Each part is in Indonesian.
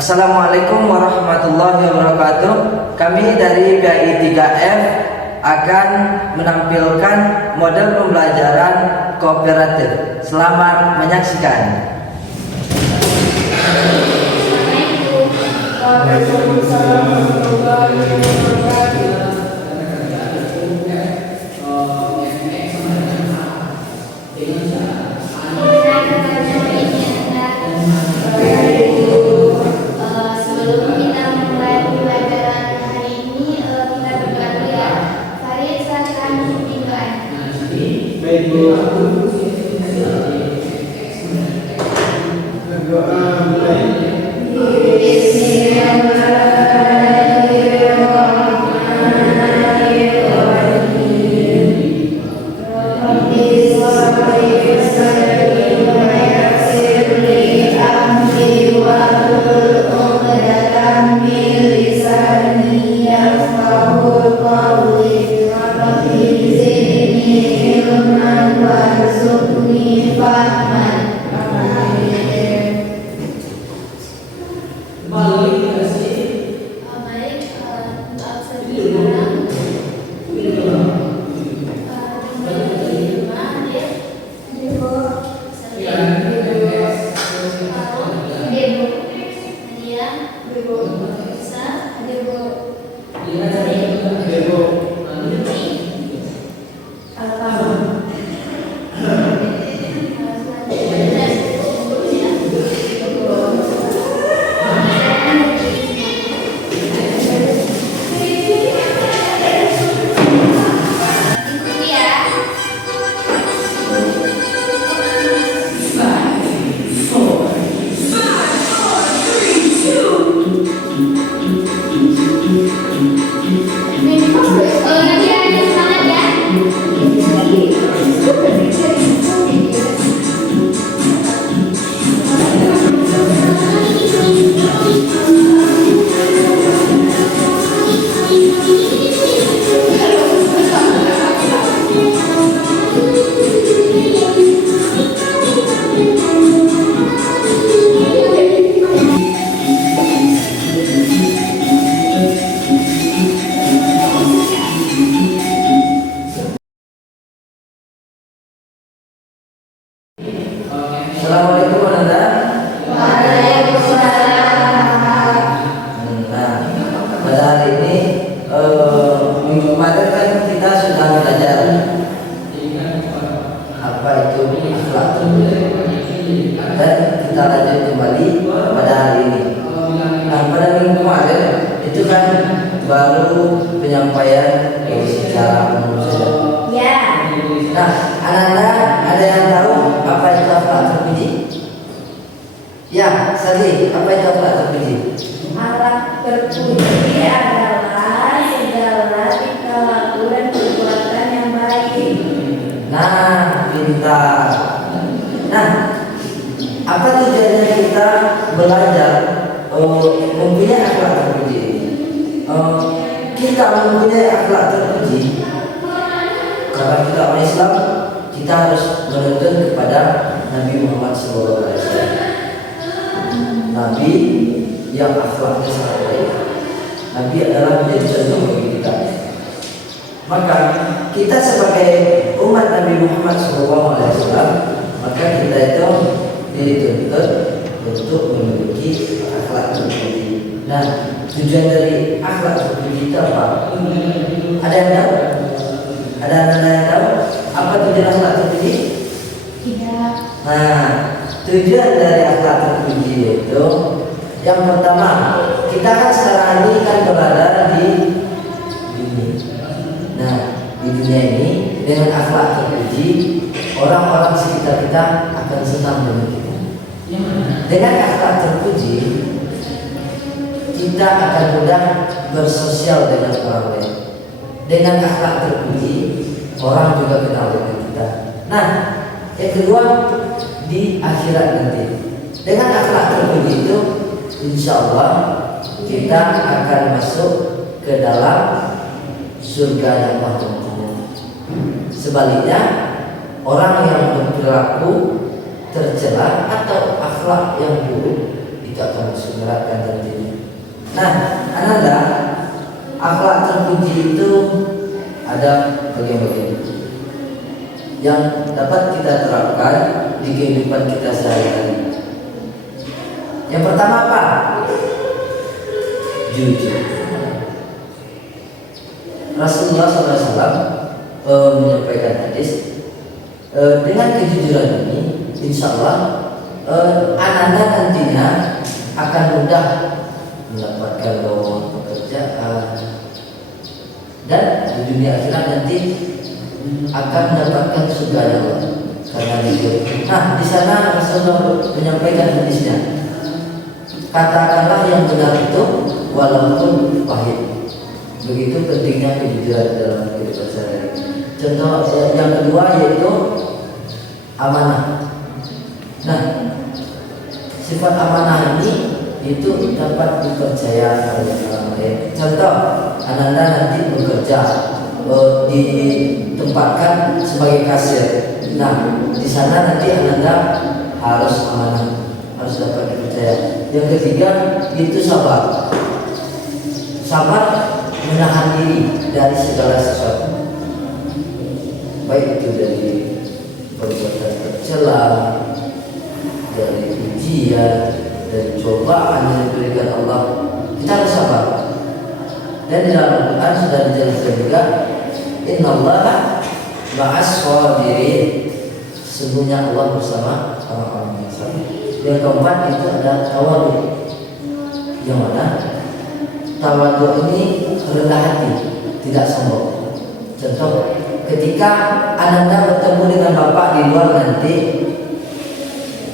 Assalamualaikum warahmatullahi wabarakatuh. Kami dari PAI 3F akan menampilkan model pembelajaran kooperatif. Selamat menyaksikan. Assalamualaikum warahmatullahi wabarakatuh. Nah, pada hari ini minggu kemarin kan kita sudah belajar apa itu akhlak dan kita lanjut kembali pada hari ini. Nah, pada minggu kemarin itu kan baru penyampaian secara umum saja. Ya. Nah, anak-anak ada yang tahu apa itu akhlak terpuji? Ya, Sadi, apa itu akhlak terpuji? Akhlak terpuji adalah segala tingkah laku dan perbuatan yang baik. Nah, pintar. Nah, apa tujuannya kita belajar mempunyai akhlak terpuji? Kita mempunyai akhlak terpuji karena kita orang Islam, kita harus menuntut kepada Nabi Muhammad SAW, Nabi yang akhlaknya sangat baik. Nabi adalah menjadi contoh bagi kita. Maka kita sebagai umat Nabi Muhammad SAW, maka kita itu dituntut untuk memiliki akhlak terpuji. Nah, tujuan dari akhlak terpuji itu apa? Ada yang tahu? Ada anak yang tahu apa tujuan akhlak terpuji? Tidak. Nah, tujuan dari akhlak terpuji itu yang pertama, kita kan sekarang ini kan berada di dunia. Nah, di dunia ini dengan akhlak terpuji, orang-orang sekitar kita akan senang dengan kita. Dengan akhlak terpuji, kita akan mudah bersosial dengan orang lain. Dengan akhlak terpuji, orang juga kenal dengan kita. Nah, yang kedua, di akhirat nanti, dengan akhlak terpuji itu, insya Allah kita akan masuk ke dalam surga yang maha. Sebaliknya, orang yang berperilaku tercela atau akhlak yang buruk itu tidak akan masuk neraka nantinya. Nah, Ananda, akhlak terpuji itu ada bagian-bagian yang dapat kita terapkan di kehidupan kita sehari-hari. Yang pertama apa? Jujur. Rasulullah SAW menyampaikan hadis, dengan kejujuran ini, insya Allah Ananda nantinya akan mudah mendapatkan lowongan pekerjaan, dan di dunia akhirat nanti akan mendapatkan surga Allah karena jujur. Nah, di sana Rasulullah menyampaikan hadisnya, katakanlah yang benar itu walaupun pahit. Begitu pentingnya kejujuran dalam kehidupan sehari-hari. Contoh yang kedua yaitu amanah. Nah, sifat amanah ini itu dapat dipercaya oleh orang lain. Contoh, Ananda nanti bekerja ditempatkan sebagai kasir. Nah, di sana nanti Ananda harus amanah, harus dapat dipercaya. Yang ketiga itu sabar. Sabar menahan diri dari segala sesuatu, baik itu dari perbuatan tercela, dari ujian, dari cobaan yang diberikan Allah. Kita harus sabar. Dan di dalam Al-Quran sudah dijelaskan juga, innallaha ma'as sabirin, sesungguhnya Allah bersama orang-orang yang sabar. Yang keempat itu ada tawadhu. Yang mana tawadhu ini rendah hati, tidak sombong. Contoh, ketika Ananda bertemu dengan Bapak di luar nanti,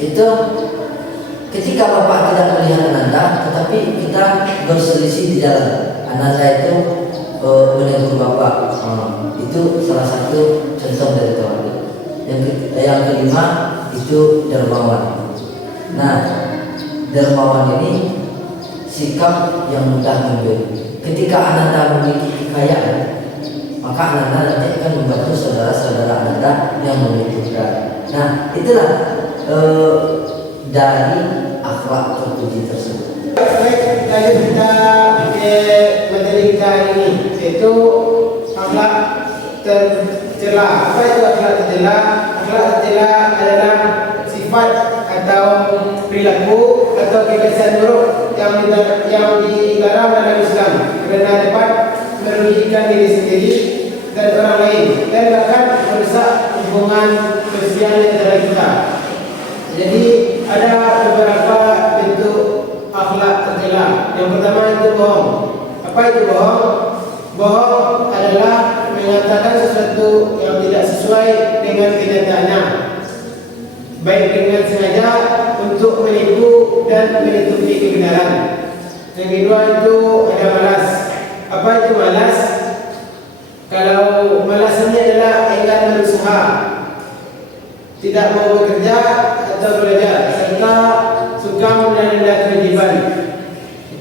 itu ketika Bapak tidak melihat Ananda, tetapi kita berselisih di jalan, Ananda itu menegur Bapak. Itu salah satu contoh dari tawadhu. Yang kelima itu dermawan. Nah, dermawan ini sikap yang mudah memberi. Ketika Ananda memiliki kekayaan, maka Ananda nanti akan membantu saudara-saudara Ananda yang membutuhkan. Nah, itulah dari akhlak terpuji tersebut. Baik, lanjut kita ke materi kita ini, yaitu akhlak tercela. Apa itu akhlak tercela? Akhlak tercela adalah sifat atau perilaku atau kebiasaan buruk yang dilarang dalam Islam karena dapat merugikan diri sendiri dan orang lain dan bahkan merusak hubungan sosial antara kita. Jadi ada beberapa bentuk akhlak tercela. Yang pertama itu bohong. Apa itu bohong? Bohong adalah mengatakan sesuatu yang tidak sesuai dengan kenyataannya, baik dengan sengaja untuk menipu dan menutupi kebenaran. Yang kedua itu ada malas. Apa itu malas? Kalau malas ini adalah enggan berusaha, tidak mau bekerja atau belajar, serta suka menunda-nunda kewajiban.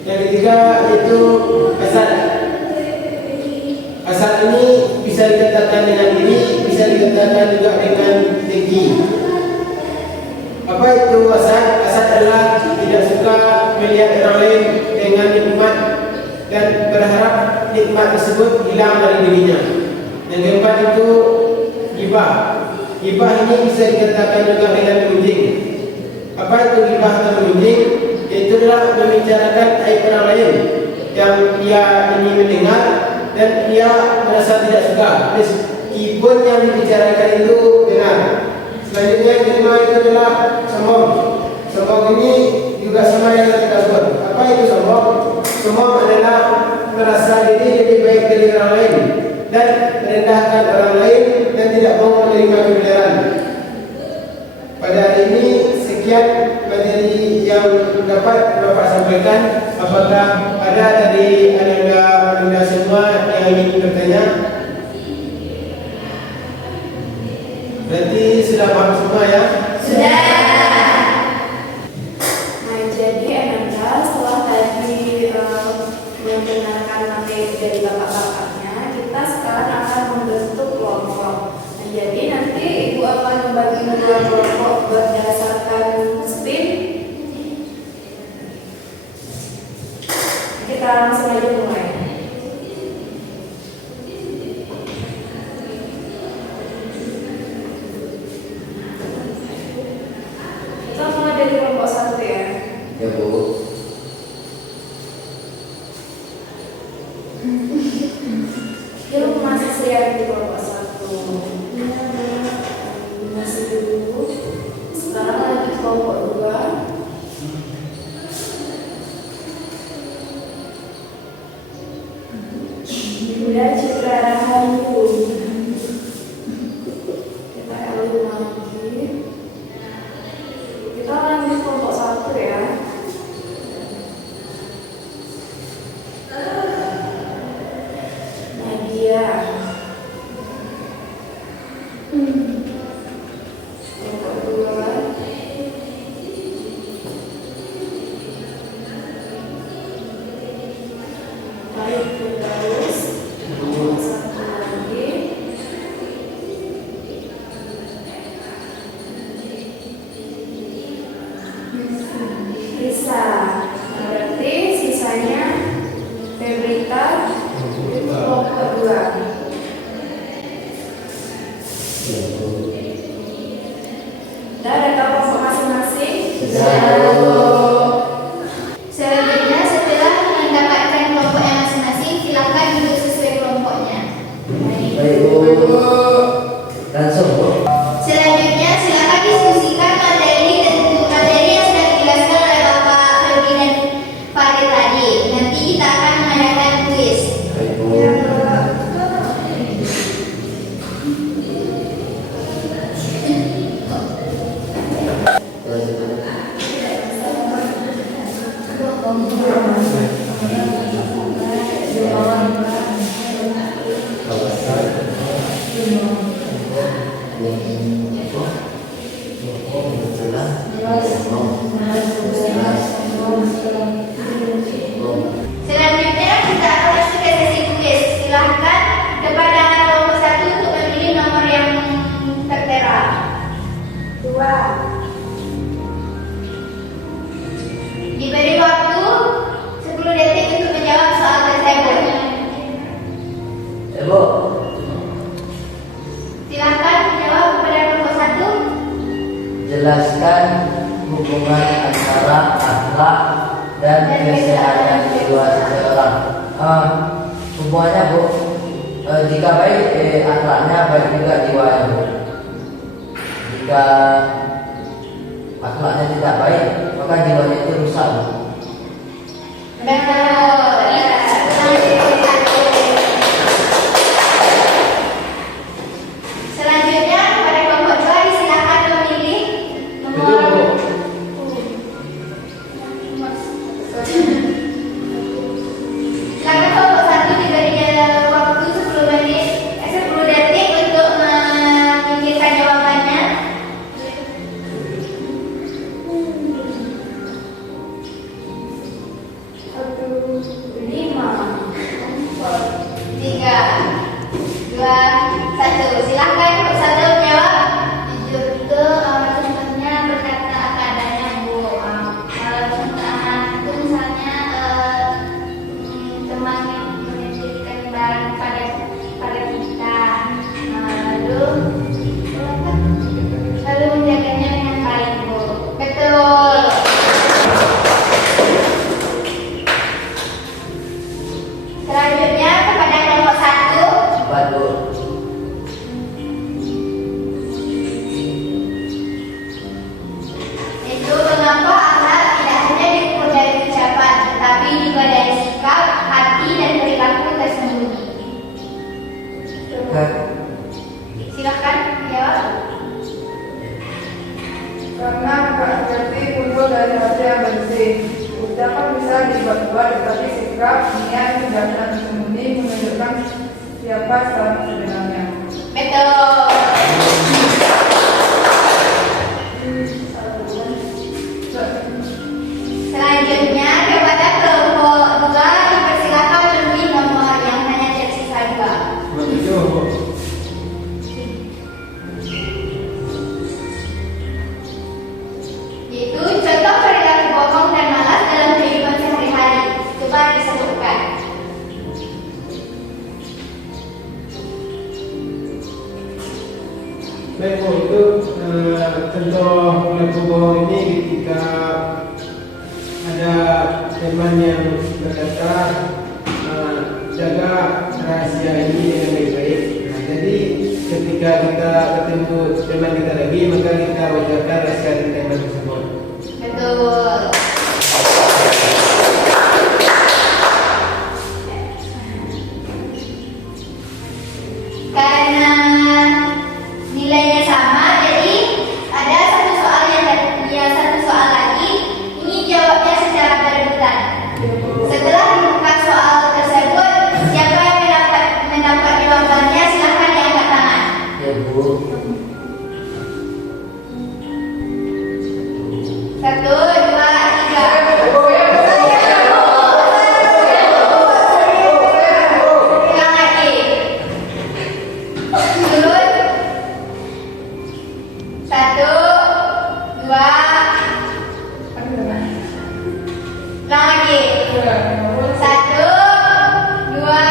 Yang ketiga itu hasad. Hasad ini bisa dikatakan dengan diri, bisa dikatakan juga dengan dengki. Apa itu hasad? Hasad adalah tidak suka melihat orang lain dengan nikmat dan berharap nikmat tersebut hilang dari dirinya. Yang keempat itu ghibah. Ghibah ini bisa dikatakan juga dengan mengunjing. Apa itu ghibah atau mengunjing? Itu adalah membicarakan aib orang lain yang dia ini mendengar dan dia merasa tidak suka, meskipun yang dibicarakan itu benar. Selanjutnya yang kelima itu adalah sombong. Sombong ini juga sama yang kita sebut. Apa itu sombong? Sombong adalah merasa diri lebih baik dari orang lain dan merendahkan orang lain dan tidak mau menerima kebenaran. Pada hari ini sekian materi yang dapat Bapak sampaikan. Apakah ada dari anda semua yang ingin bertanya? Berarti sudah paham semua ya? Sudah. Nah, jadi Ananda setelah tadi mendengarkan materi dari bapak-bapaknya, kita sekarang akan membentuk kelompok. Nah, jadi nanti Ibu akan membagi dua kelompok berdasarkan SPIN. Ya Bu. Itu masih siap di kelompok 1. Masih dulu. Sekarang lagi kelompok 2. Bunda Citra Rahayu. Kita ulang lagi. Kita lanjut kelompok 1 ya. Nadia. Kelompok 2. Baik, terus. Kelompok 1 lagi. Risa. Nah, berarti sisanya Febrita itu kelompok 2. Ya Bu. Udah ada kelompok masing-masing? Selanjutnya, setelah mendapatkan kelompoknya masing-masing, silakan duduk sesuai kelompoknya. Baik Bu. Langsung Bu. Selanjutnya, silakan diskusikan materi yang sudah dijelaskan oleh Bapak Ferdinand Fadil tadi. Nanti kita akan mengadakan kuis. Baik Bu. Selanjutnya, kita akan masuk ke sesi kuis. Silakan kepada kelompok 1 untuk memilih nomor yang tertera. 2. Diberi waktu 10 detik untuk menjawab soal tersebut. Ya Bu. Silakan menjawab kepada kelompok 1. Jelaskan hubungan antara akhlak dan kesehatan jiwa seseorang. Hubungannya Bu, jika baik akhlaknya, baik juga jiwanya Bu. Jika akhlaknya tidak baik, maka jiwanya itu rusak Bu. Selanjutnya pada kelompok 2 disilakan memilih nomor. Silakan kelompok 1 diberi waktu 10 detik untuk memikirkan jawabannya. 5. 3, 2, 1. Silakan kelompok 1 menjawab. Jujur itu contohnya berkata apa adanya Bu. Contoh itu misalnya teman yang menitipkan barang pada kita, lalu menjaganya dengan baik Bu. Betul. Selanjutnya kepada kelompok 1. Cepat Bu. Itu mengapa akhlak tidak hanya diukur dari ucapan, tetapi juga dari sikap, hati, dan perilaku tersembunyi. Silakan jawab. Karena akhlak sejati timbul dari hati yang bersih. Ucapan bisa dibuat-buat, tetapi sikap, niat, tindakan tersembunyi menunjukkan siapa seorang sebenarnya. Betul. Selanjutnya kepada kelompok 2 dipersilakan memilih nomor yang hanya tersisa 2. Yaitu contoh perilaku bohong dan malas dalam kehidupan sehari-hari. Coba disebutkan. Baik Bu, itu contoh perilaku bohong ini ketika ada teman yang berkata jaga rahasia ini dengan baik-baik. Nah, jadi ketika kita ketemu teman kita lagi, maka kita wajarkan rahasia teman tersebut. Betul. Karena nilainya sama, jadi ada satu soal lagi. Ini jawabnya secara berebutan. Setelah dibuka soal tersebut, siapa yang mendapat jawabannya silahkan diangkat tangan. Ya Bu. 1, 2, 3. Ulang lagi. Turun. 1, 2. Ulang lagi. 1, 2.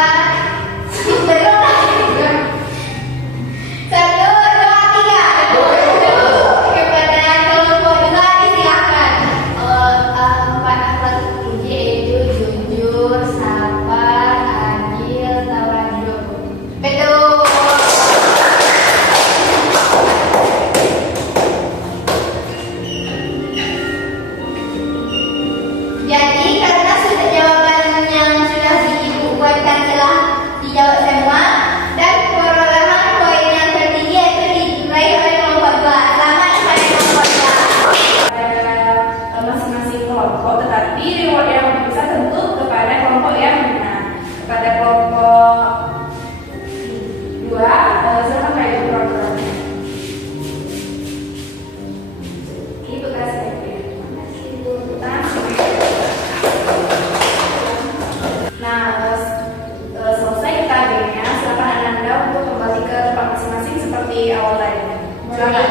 Belum lagi. 1, 2, 3. Kepada kelompok 2 disilahkan. Empat akhlak terpuji yaitu jujur, sabar, adil, tawadhu. Betul. Jadi karena sudah jawaban yang sudah Ibu buatkan telah dijawab semua dan perolehan poin yang tertinggi itu diraih oleh kelompok 2. Selamat kepada kelompok 2. Pada masing-masing kelompok, tetapi reward yang bisa tentu kepada kelompok yang menang. Kepada kelompok 2, silakan Pak Ibu programnya. Ibu kasih aja. Terima kasih Ibu. Nah, selesai KD-nya, silakan Ananda untuk kembali ke tempat masing-masing seperti awal tadi. Silakan.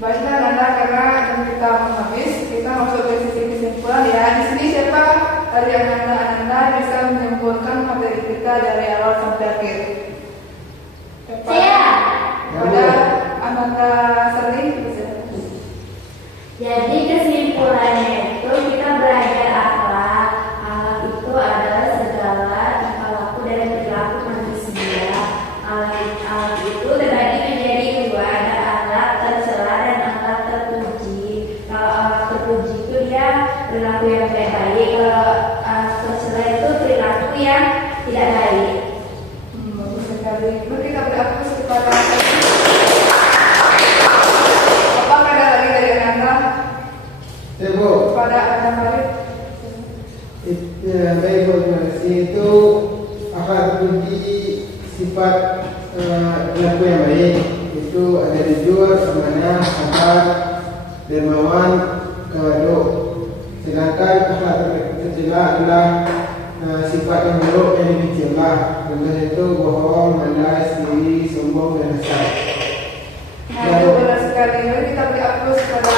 Baiklah Nanda, karena jam kita mau habis, kita masuk ke sisi kesimpulan ya. Di sini siapa dari Ananda bisa menyimpulkan materi kita dari awal sampai akhir? Saya. Pada Ananda Sari bisa. Jadi kesimpulannya itu kita belajar akhlak. Akhlak itu adalah segala tingkah laku dan perilaku manusia. Akhlak itu terbagi menjadi 2, ada akhlak tercela dan akhlak terpuji. Kalau akhlak terpuji itu dia perilaku yang baik. Kalau akhlak tercela itu perilaku yang tidak baik. Bagus sekali. Lalu kita berhapus kepada apa ada lagi dari Ananda? Bu. Pada Anda Farid. Baik Bu, terima kasih. Itu akhlak terpuji sifat perilaku yang baik. Itu ada jujur, amanah, sabar, dermawan, tawadhu. Sedangkan akhlak tercela adalah sifat yang buruk yang dibenci Allah. Contohnya itu bohong, malas, iri, sombong dan hasad. Nah, itu benar sekali. Lalu kita beri aplaus pada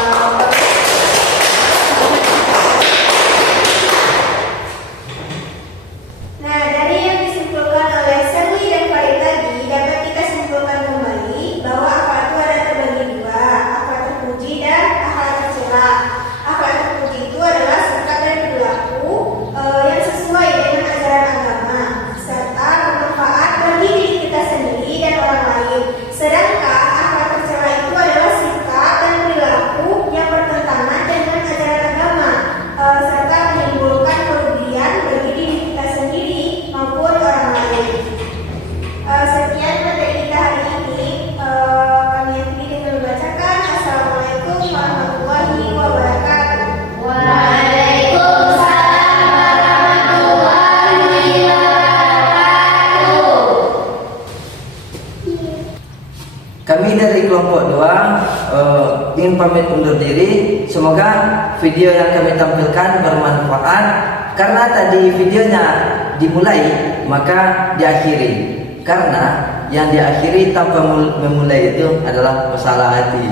Nah, dari yang disimpulkan oleh Serwi dan Farid tadi, dapat kita simpulkan kembali bahwa akhlak itu ada terbagi 2, akhlak terpuji dan akhlak tercela. Akhlak terpuji itu adalah sikap dan perilaku yang sesuai dengan ajaran agama serta bermanfaat bagi diri kita sendiri dan orang lain. Sedangkan akhlak tercela itu adalah sikap dan perilaku yang bertentangan dengan ajaran agama serta menimbulkan kerugian bagi diri kita sendiri maupun orang lain. Sekian materi kita hari ini. Kami akhiri dengan membacakan Assalamualaikum warahmatullahi wabarakatuh. Waalaikumsalam warahmatullahi wabarakatuh. Kami dari kelompok 2 ingin pamit undur diri. Semoga video yang kami tampilkan bermanfaat. Karena tadi videonya dimulai, maka diakhiri. Karena yang diakhiri tanpa memulai itu adalah masalah hati.